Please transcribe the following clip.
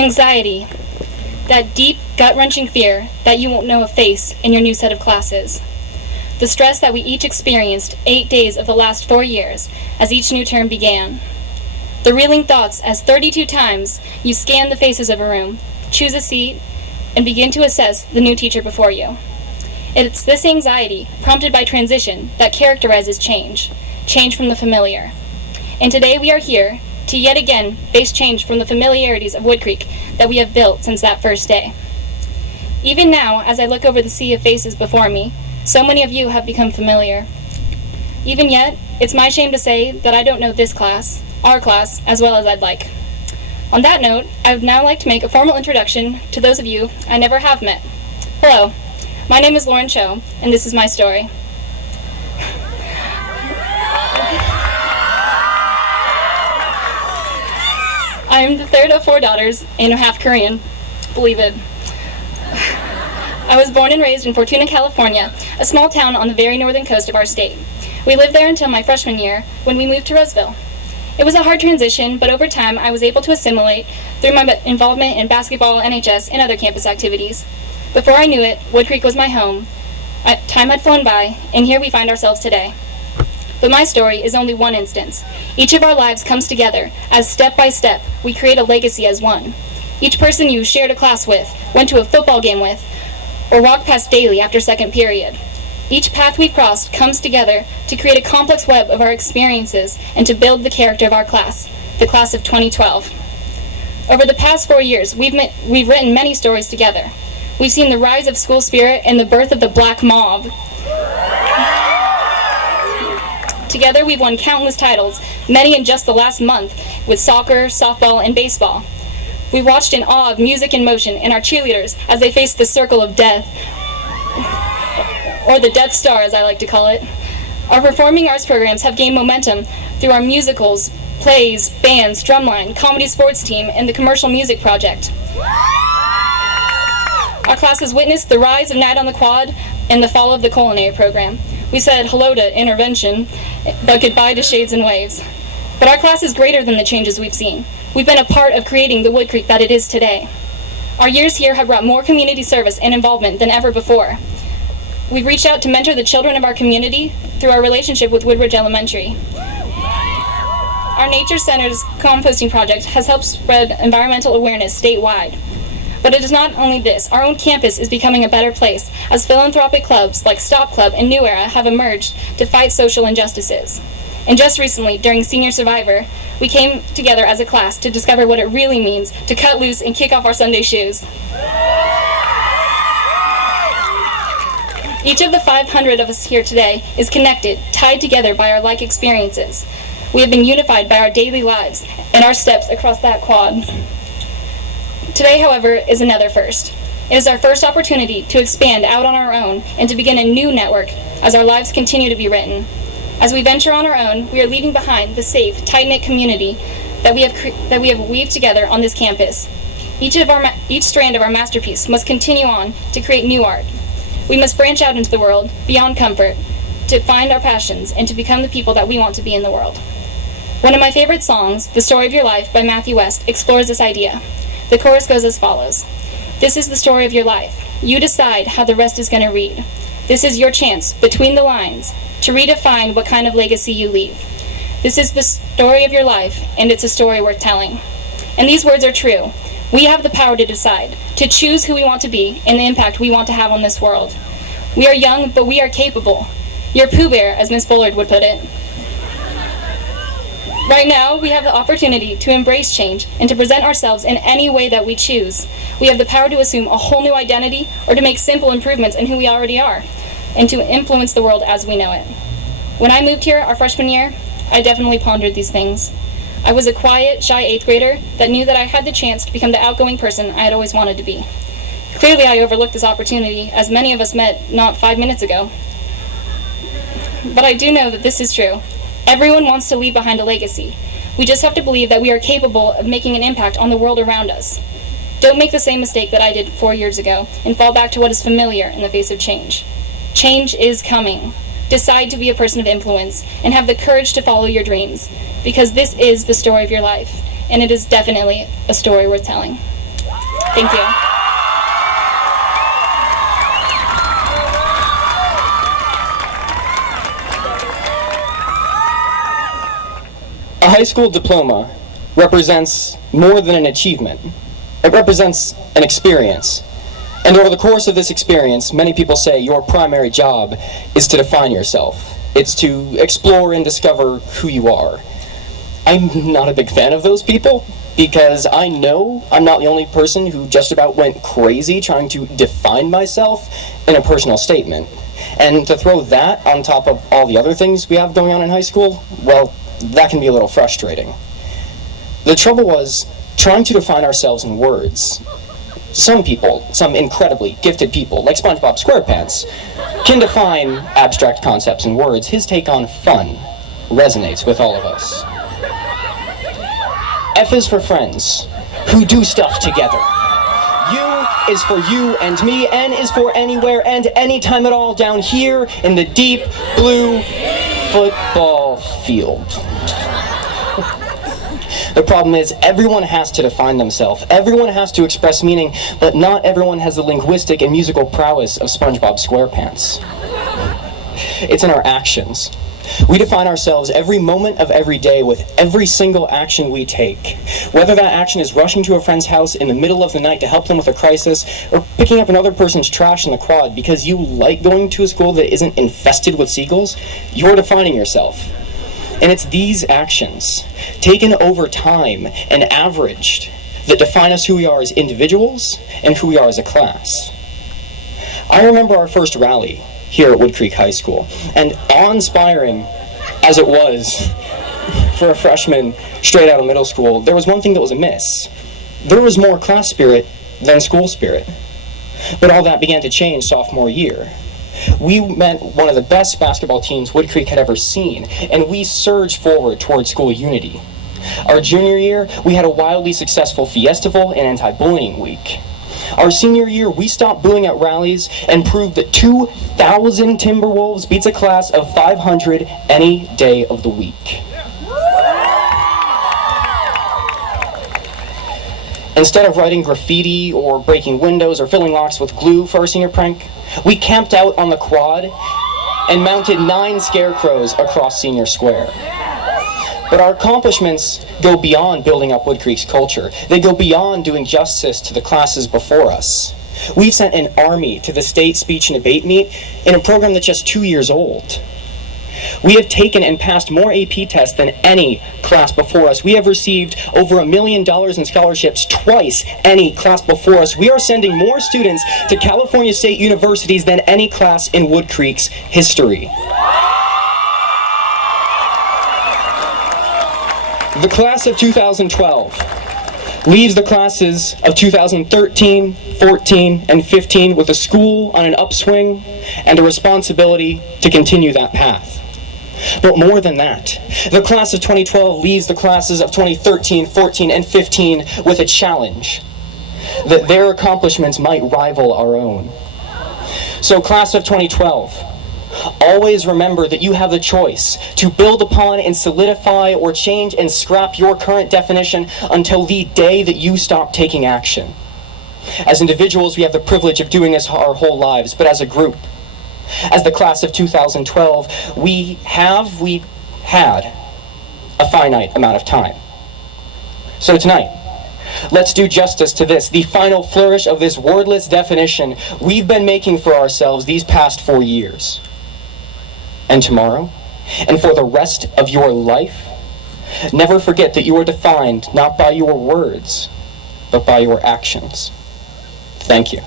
Anxiety, that deep, gut-wrenching fear that you won't know a face in your new set of classes. The stress that we each experienced 8 days of the last 4 years as each new term began. The reeling thoughts as 32 times you scan the faces of a room, choose a seat, and begin to assess the new teacher before you. It's this anxiety, prompted by transition, that characterizes change from the familiar. And today we are here to yet again face change from the familiarities of Woodcreek that we have built since that first day. Even now, as I look over the sea of faces before me, so many of you have become familiar. Even yet, it's my shame to say that I don't know this class, our class, as well as I'd like. On that note, I would now like to make a formal introduction to those of you I never have met. Hello, my name is Lauren Cho, and this is my story. I am the third of 4 daughters and am half Korean. Believe it. I was born and raised in Fortuna, California, a small town on the very northern coast of our state. We lived there until my freshman year, when we moved to Roseville. It was a hard transition, but over time I was able to assimilate through my involvement in basketball, NHS, and other campus activities. Before I knew it, Woodcreek was my home. Time had flown by, and here we find ourselves today. But my story is only one instance. Each of our lives comes together as step by step we create a legacy as one. Each person you shared a class with, went to a football game with, or walked past daily after second period. Each path we've crossed comes together to create a complex web of our experiences and to build the character of our class, the class of 2012. Over the past 4 years, we've written many stories together. We've seen the rise of school spirit and the birth of the black mob. Together, we've won countless titles, many in just the last month, with soccer, softball, and baseball. We watched in awe of music in motion and our cheerleaders as they faced the circle of death, or the Death Star, as I like to call it. Our performing arts programs have gained momentum through our musicals, plays, bands, drumline, comedy sports team, and the commercial music project. Our class has witnessed the rise of Night on the Quad and the fall of the culinary program. We said hello to intervention, but goodbye to shades and waves. But our class is greater than the changes we've seen. We've been a part of creating the Woodcreek that it is today. Our years here have brought more community service and involvement than ever before. We've reached out to mentor the children of our community through our relationship with Woodbridge Elementary. Our Nature Center's composting project has helped spread environmental awareness statewide. But it is not only this. Our own campus is becoming a better place as philanthropic clubs like Stop Club and New Era have emerged to fight social injustices. And just recently, during Senior Survivor, we came together as a class to discover what it really means to cut loose and kick off our Sunday shoes. Each of the 500 of us here today is connected, tied together by our like experiences. We have been unified by our daily lives and our steps across that quad. Today, however, is another first. It is our first opportunity to expand out on our own and to begin a new network as our lives continue to be written. As we venture on our own, we are leaving behind the safe, tight-knit community that we have weaved together on this campus. Each strand of our masterpiece must continue on to create new art. We must branch out into the world, beyond comfort, to find our passions and to become the people that we want to be in the world. One of my favorite songs, The Story of Your Life by Matthew West, explores this idea. The chorus goes as follows. This is the story of your life. You decide how the rest is going to read. This is your chance, between the lines, to redefine what kind of legacy you leave. This is the story of your life, and it's a story worth telling. And these words are true. We have the power to decide, to choose who we want to be and the impact we want to have on this world. We are young, but we are capable. You're Pooh Bear, as Miss Bullard would put it. Right now, we have the opportunity to embrace change and to present ourselves in any way that we choose. We have the power to assume a whole new identity or to make simple improvements in who we already are and to influence the world as we know it. When I moved here our freshman year, I definitely pondered these things. I was a quiet, shy 8th grader that knew that I had the chance to become the outgoing person I had always wanted to be. Clearly, I overlooked this opportunity, as many of us met not 5 minutes ago. But I do know that this is true. Everyone wants to leave behind a legacy. We just have to believe that we are capable of making an impact on the world around us. Don't make the same mistake that I did 4 years ago and fall back to what is familiar in the face of change. Change is coming. Decide to be a person of influence and have the courage to follow your dreams, because this is the story of your life, and it is definitely a story worth telling. Thank you. A high school diploma represents more than an achievement. It represents an experience. And over the course of this experience, many people say your primary job is to define yourself. It's to explore and discover who you are. I'm not a big fan of those people because I know I'm not the only person who just about went crazy trying to define myself in a personal statement. And to throw that on top of all the other things we have going on in high school, well, that can be a little frustrating. The trouble was trying to define ourselves in words. Some people, some incredibly gifted people, like SpongeBob SquarePants, can define abstract concepts in words. His take on fun resonates with all of us. F is for friends who do stuff together. U is for you and me. N is for anywhere and anytime at all down here in the deep blue football field. The problem is everyone has to define themselves. Everyone has to express meaning, but not everyone has the linguistic and musical prowess of SpongeBob SquarePants. It's in our actions. We define ourselves every moment of every day with every single action we take. Whether that action is rushing to a friend's house in the middle of the night to help them with a crisis, or picking up another person's trash in the quad because you like going to a school that isn't infested with seagulls, you're defining yourself. And it's these actions, taken over time and averaged, that define us who we are as individuals and who we are as a class. I remember our first rally here at Woodcreek High School, and awe-inspiring as it was for a freshman straight out of middle school, there was one thing that was amiss. There was more class spirit than school spirit. But all that began to change sophomore year. We met one of the best basketball teams Woodcreek had ever seen, and we surged forward toward school unity. Our junior year, we had a wildly successful Fiestival and anti-bullying week. Our senior year, we stopped booing at rallies and proved that 2,000 Timberwolves beats a class of 500 any day of the week. Instead of writing graffiti or breaking windows or filling locks with glue for our senior prank, we camped out on the quad and mounted 9 scarecrows across Senior Square. But our accomplishments go beyond building up Woodcreek's culture. They go beyond doing justice to the classes before us. We've sent an army to the state speech and debate meet in a program that's just 2 years old. We have taken and passed more AP tests than any class before us. We have received over $1 million in scholarships twice any class before us. We are sending more students to California State universities than any class in Woodcreek's history. The class of 2012 leaves the classes of 2013, 14, and 15 with a school on an upswing and a responsibility to continue that path. But more than that, the class of 2012 leaves the classes of 2013, 14, and 15 with a challenge that their accomplishments might rival our own. So class of 2012, always remember that you have the choice to build upon and solidify or change and scrap your current definition until the day that you stop taking action. As individuals, we have the privilege of doing this our whole lives, but as a group, as the class of 2012, we had a finite amount of time. So tonight, let's do justice to this, the final flourish of this wordless definition we've been making for ourselves these past 4 years. And tomorrow, and for the rest of your life, never forget that you are defined not by your words, but by your actions. Thank you.